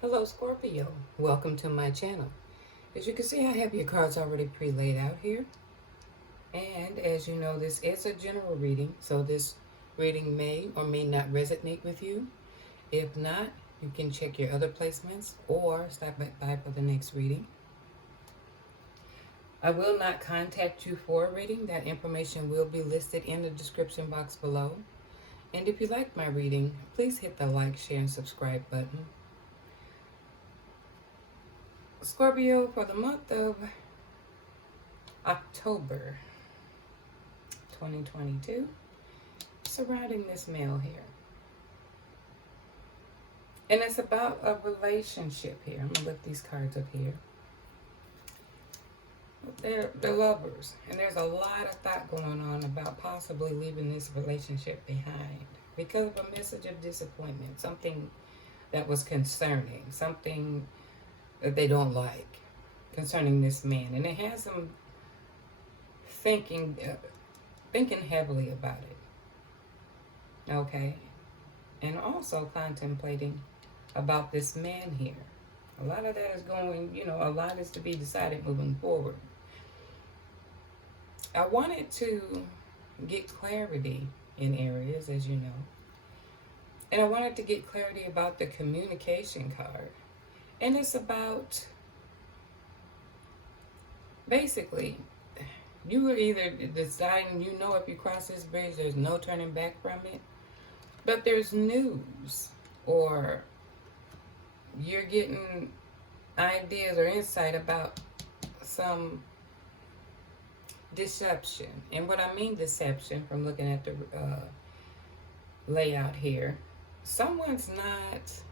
Hello Scorpio, welcome to my channel. As you can see, I have your cards already pre-laid out here. And as you know, this is a general reading, so this reading may or may not resonate with you. If not, you can check your other placements or stop by for the next reading. I will not contact you for a reading. That information will be listed in the description box below. And if you like my reading, please hit the like, share, and subscribe button. Scorpio, for the month of October 2022, surrounding this male here. And it's about a relationship here. I'm going to lift these cards up here. They're lovers. And there's a lot of thought going on about possibly leaving this relationship behind because of a message of disappointment. Something that was concerning. Something that they don't like concerning this man. And it has them thinking heavily about it. Okay? And also contemplating about this man here. A lot of that is going, a lot is to be decided moving forward. I wanted to get clarity in areas, as you know. And I wanted to get clarity about the communication card. And it's about, basically, you were either deciding, if you cross this bridge, there's no turning back from it. But there's news, or you're getting ideas or insight about some deception. And what I mean deception, from looking at the layout here, someone's not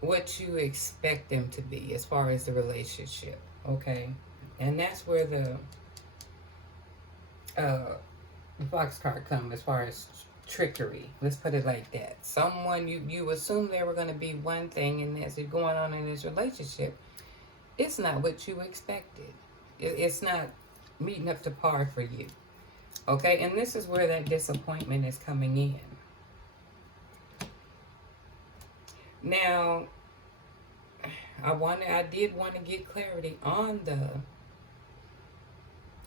what you expect them to be as far as the relationship, okay? And that's where the Fox card comes, as far as trickery. Let's put it like that. Someone, you assume they were going to be one thing, and as you're going on in this relationship, it's not what you expected. It's not meeting up to par for you, okay? And this is where that disappointment is coming in. Now, I did want to get clarity on the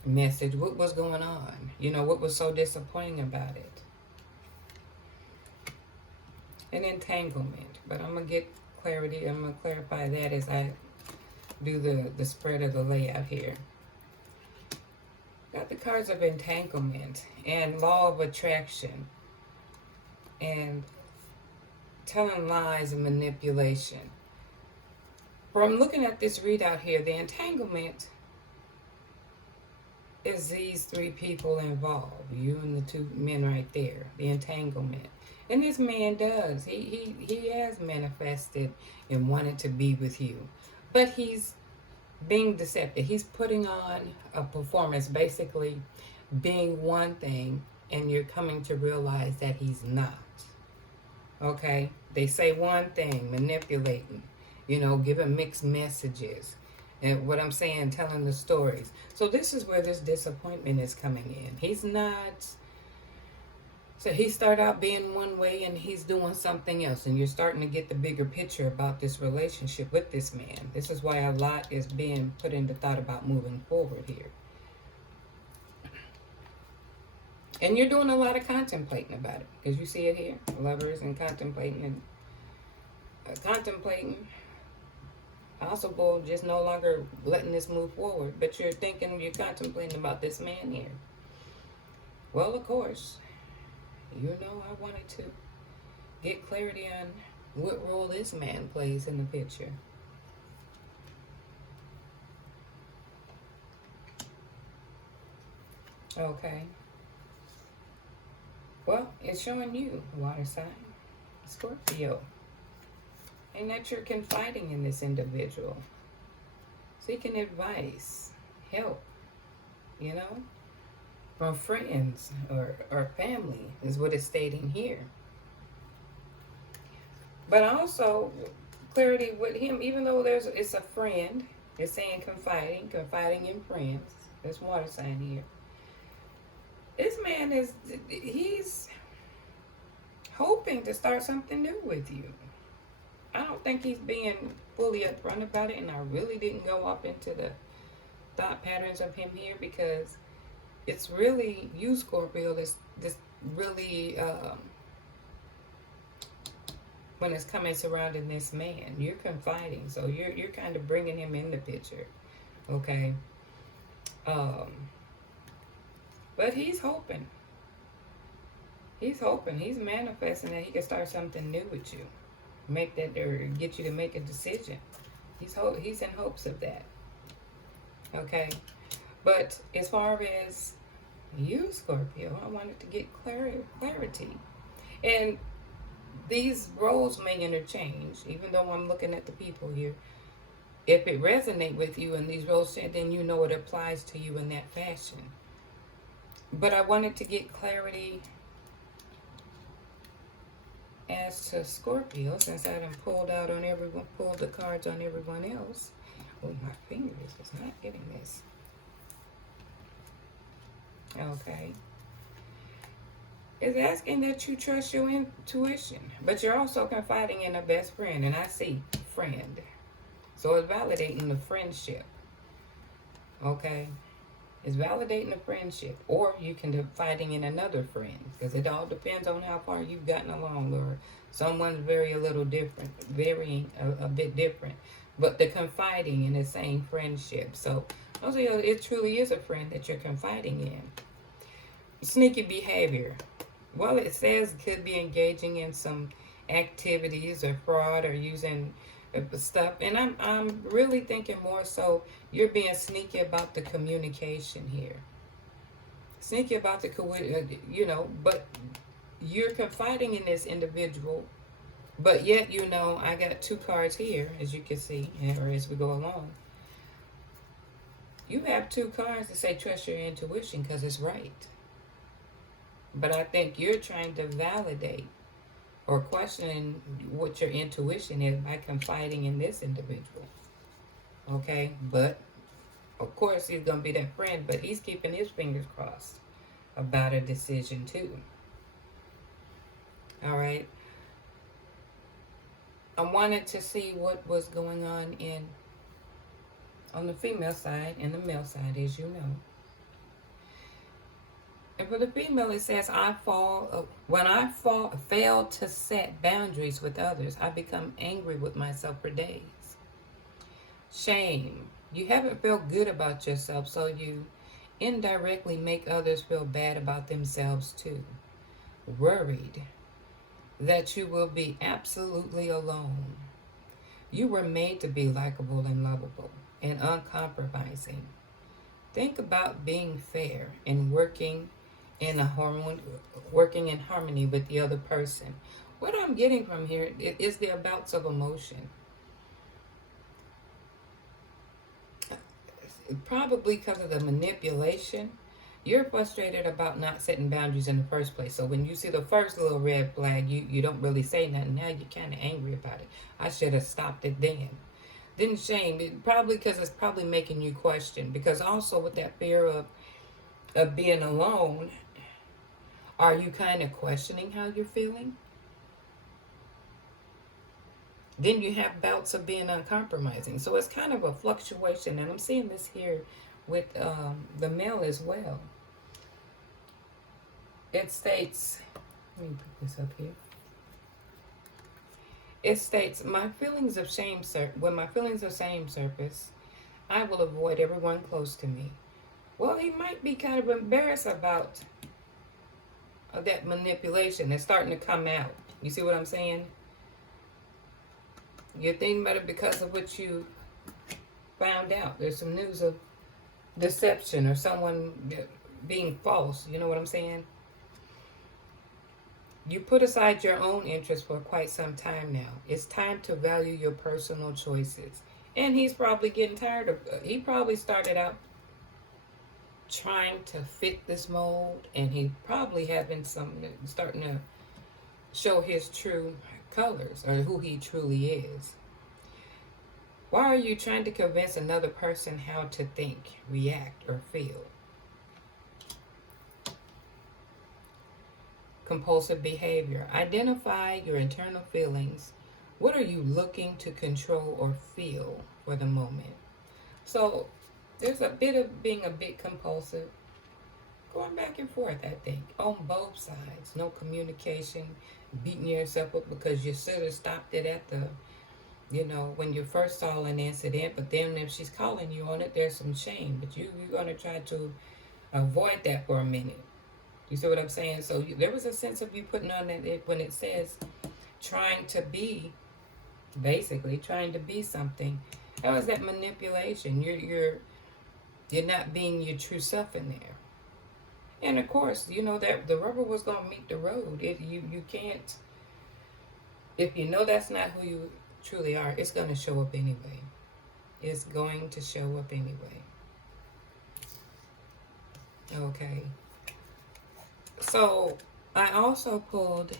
message. What was going on? What was so disappointing about it? An entanglement. But I'm going to get clarity. I'm going to clarify that as I do the spread of the layout here. Got the cards of entanglement and law of attraction and telling lies and manipulation. From looking at this readout here, the entanglement is these three people involved. You and the two men right there. The entanglement. And this man does. He has manifested and wanted to be with you. But he's being deceptive. He's putting on a performance, basically being one thing, and you're coming to realize that he's not. Okay? They say one thing, manipulating, giving mixed messages. And what I'm saying, telling the stories. So this is where this disappointment is coming in. He's not. So he started out being one way and he's doing something else. And you're starting to get the bigger picture about this relationship with this man. This is why a lot is being put into thought about moving forward here. And you're doing a lot of contemplating about it. Because you see it here. Lovers and contemplating. Possible just no longer letting this move forward. But you're contemplating about this man here. Well, of course, I wanted to get clarity on what role this man plays in the picture. Okay. Well, it's showing you, water sign, Scorpio. And that you're confiding in this individual. Seeking advice, help, from friends or family is what it's stating here. But also, clarity with him, even though it's a friend, it's saying confiding in friends. There's water sign here. This man he's hoping to start something new with you. I don't think he's being fully upfront about it, and I really didn't go up into the thought patterns of him here because it's really you, Scorpio, this really when it's coming surrounding this man, you're confiding, so you're kind of bringing him in the picture, okay? Um, but he's hoping. He's manifesting that he can start something new with you, make that or get you to make a decision. He's in hopes of that, okay? But as far as you, Scorpio, I wanted to get clarity. And these roles may interchange, even though I'm looking at the people here. If it resonates with you and these roles change, then you know it applies to you in that fashion. But I wanted to get clarity as to Scorpio, since I done pulled the cards on everyone else. Oh, my fingers is not getting this. Okay. It's asking that you trust your intuition, but you're also confiding in a best friend, and I see friend. So it's validating the friendship. Okay? It's validating the friendship, or you can be confiding in another friend, because it all depends on how far you've gotten along, or someone's varying a bit different. But the confiding in the same friendship. So also, it truly is a friend that you're confiding in. Sneaky behavior. Well, it says could be engaging in some activities or fraud or using stuff, and I'm really thinking more so you're being sneaky about the communication here. Sneaky about the but you're confiding in this individual, but yet I got two cards here, as you can see, or as we go along. You have two cards that say trust your intuition because it's right. But I think you're trying to validate or questioning what your intuition is by confiding in this individual. Okay? But, of course, he's going to be that friend, but he's keeping his fingers crossed about a decision, too. All right? I wanted to see what was going on the female side and the male side, as you know. And for the female, it says, when I fail to set boundaries with others, I become angry with myself for days. Shame. You haven't felt good about yourself, so you indirectly make others feel bad about themselves too. Worried that you will be absolutely alone. You were made to be likable and lovable and uncompromising. Think about being fair and working in harmony with the other person. What I'm getting from here is the bouts of emotion. Probably because of the manipulation. You're frustrated about not setting boundaries in the first place. So when you see the first little red flag, you don't really say nothing. Now you're kind of angry about it. I should have stopped it then. Then shame, probably because it's probably making you question. Because also with that fear of being alone, are you kind of questioning how you're feeling? Then you have bouts of being uncompromising. So it's kind of a fluctuation. And I'm seeing this here with the male as well. It states, let me put this up here. It states, when my feelings of shame surface, I will avoid everyone close to me. Well, he might be kind of embarrassed about that manipulation. It's starting to come out. You see what I'm saying? You're thinking about it because of what you found out. There's some news of deception or someone being false. You know what I'm saying? You put aside your own interests for quite some time now. It's time to value your personal choices. And he's probably getting tired of he probably started out trying to fit this mold, and he probably starting to show his true colors or who he truly is. Why are you trying to convince another person how to think, react, or feel? Compulsive behavior. Identify your internal feelings What are you looking to control or feel for the moment? So there's a bit of being a bit compulsive, going back and forth, I think, on both sides. No communication, beating yourself up because you should have stopped it at the, when you first saw an incident. But then if she's calling you on it, there's some shame. But you're going to try to avoid that for a minute. You see what I'm saying? So there was a sense of you putting on it when it says trying to be, basically trying to be something. That was that manipulation. You're not being your true self in there. And of course, that the rubber was going to meet the road. You can't, if you know that's not who you truly are, it's going to show up anyway. It's going to show up anyway. Okay. So I also pulled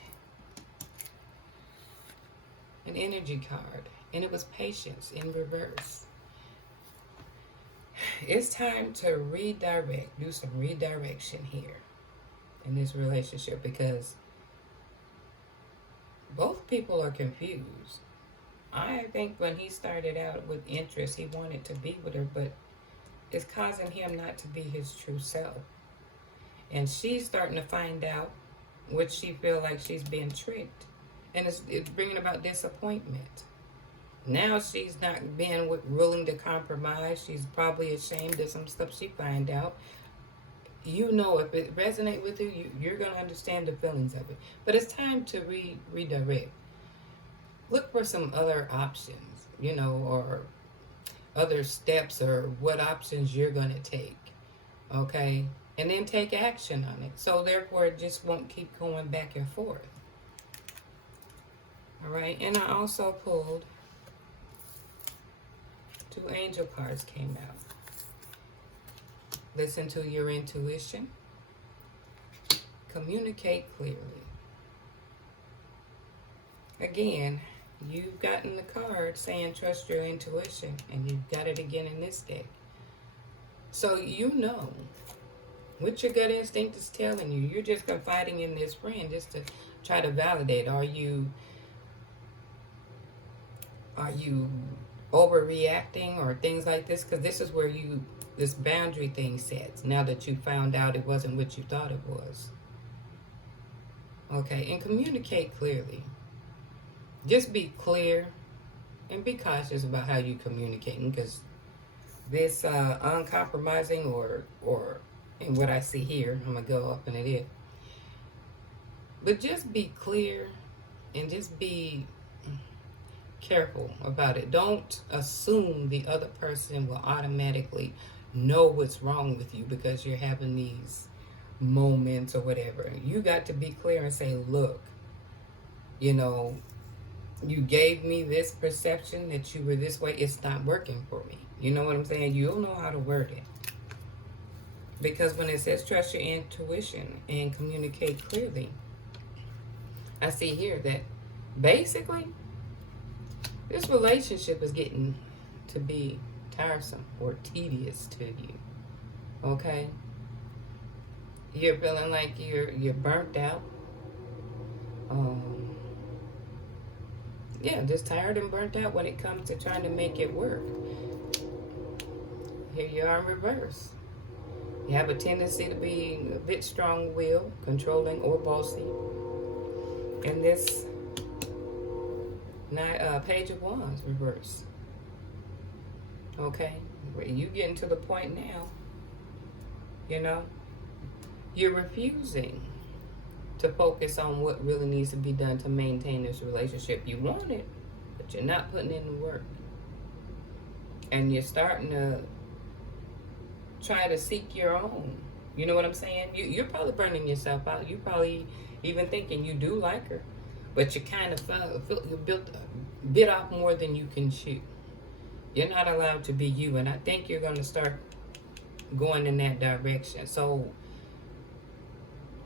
an energy card, and it was patience in reverse. It's time to redirect, do some redirection here in this relationship, because both people are confused. I think when he started out with interest, he wanted to be with her, but it's causing him not to be his true self. And she's starting to find out what she feels like she's being tricked. And it's bringing about disappointment. Now she's not being willing to compromise. She's probably ashamed of some stuff she find out. If it resonates with you, you're going to understand the feelings of it. But it's time to redirect. Look for some other options, or other steps, or what options you're going to take. Okay? And then take action on it. So therefore, it just won't keep going back and forth. All right? And I also pulled 2 angel cards came out. Listen to your intuition. Communicate clearly. Again, you've gotten the card saying trust your intuition, and you've got it again in this deck. So you know what your gut instinct is telling you. You're just confiding in this friend just to try to validate. Are you overreacting or things like this? Because this is where this boundary thing sets, now that you found out it wasn't what you thought it was. Okay, and communicate clearly. Just be clear and be cautious about how you communicating, because this uncompromising or and what I see here, I'm going to go up in it. But just be clear and just be careful about it. Don't assume the other person will automatically know what's wrong with you because you're having these moments or whatever. You got to be clear and say, look, you gave me this perception that you were this way. It's not working for me. You know what I'm saying? You'll know how to word it. Because when it says trust your intuition and communicate clearly, I see here that basically this relationship is getting to be tiresome or tedious to you. Okay? You're feeling like you're burnt out. Just tired and burnt out when it comes to trying to make it work. Here you are in reverse. You have a tendency to be a bit strong-willed, controlling, or bossy. And this Page of Wands reverse. Okay? Where you getting to the point now, you're refusing to focus on what really needs to be done to maintain this relationship. You want it, but you're not putting in the work. And you're starting to try to seek your own. You know what I'm saying? You're probably burning yourself out. You're probably even thinking you do like her, but you kind of bit off more than you can chew. You're not allowed to be you, and I think you're going to start going in that direction. So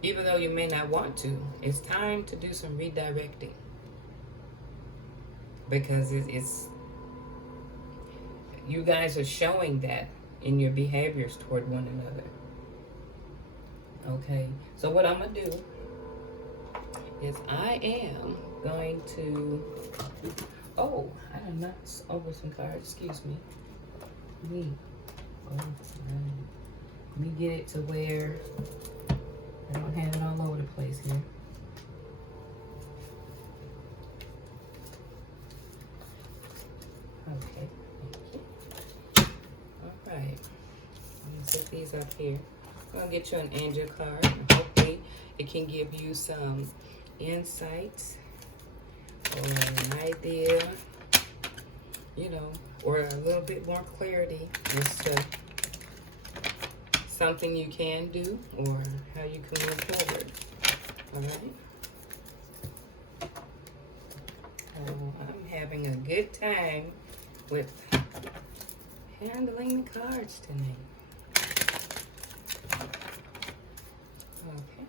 even though you may not want to, it's time to do some redirecting, because it's you guys are showing that in your behaviors toward one another. Okay, so what I'm gonna do is I am going to, oh, I done knocked over some cards, excuse me. Let me get it to where I don't have it all over the place here. Okay, thank you. All right, I'm gonna set these up here. I'm gonna get you an angel card, and hopefully it can give you some insights or an idea, you know, or a little bit more clarity as to something you can do or how you can move forward. All right. So I'm having a good time with handling the cards tonight. Okay.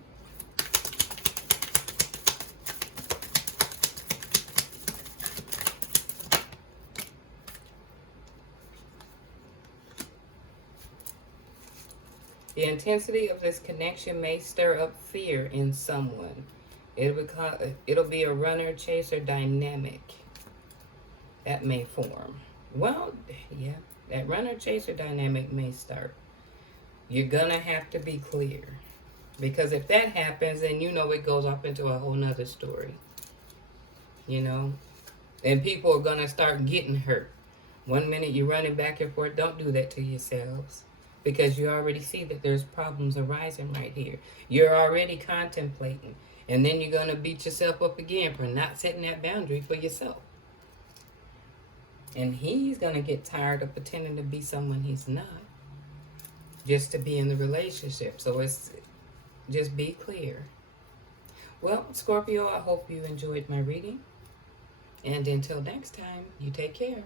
The intensity of this connection may stir up fear in someone. It'll be a runner-chaser dynamic that may form. Well, yeah, that runner-chaser dynamic may start. You're gonna have to be clear, because if that happens, then you know it goes off into a whole nother story. You know, and people are gonna start getting hurt. One minute you're running back and forth. Don't do that to yourselves, because you already see that there's problems arising right here. You're already contemplating, and then you're going to beat yourself up again for not setting that boundary for yourself. And he's going to get tired of pretending to be someone he's not, just to be in the relationship. So it's just be clear. Well, Scorpio, I hope you enjoyed my reading. And until next time, you take care.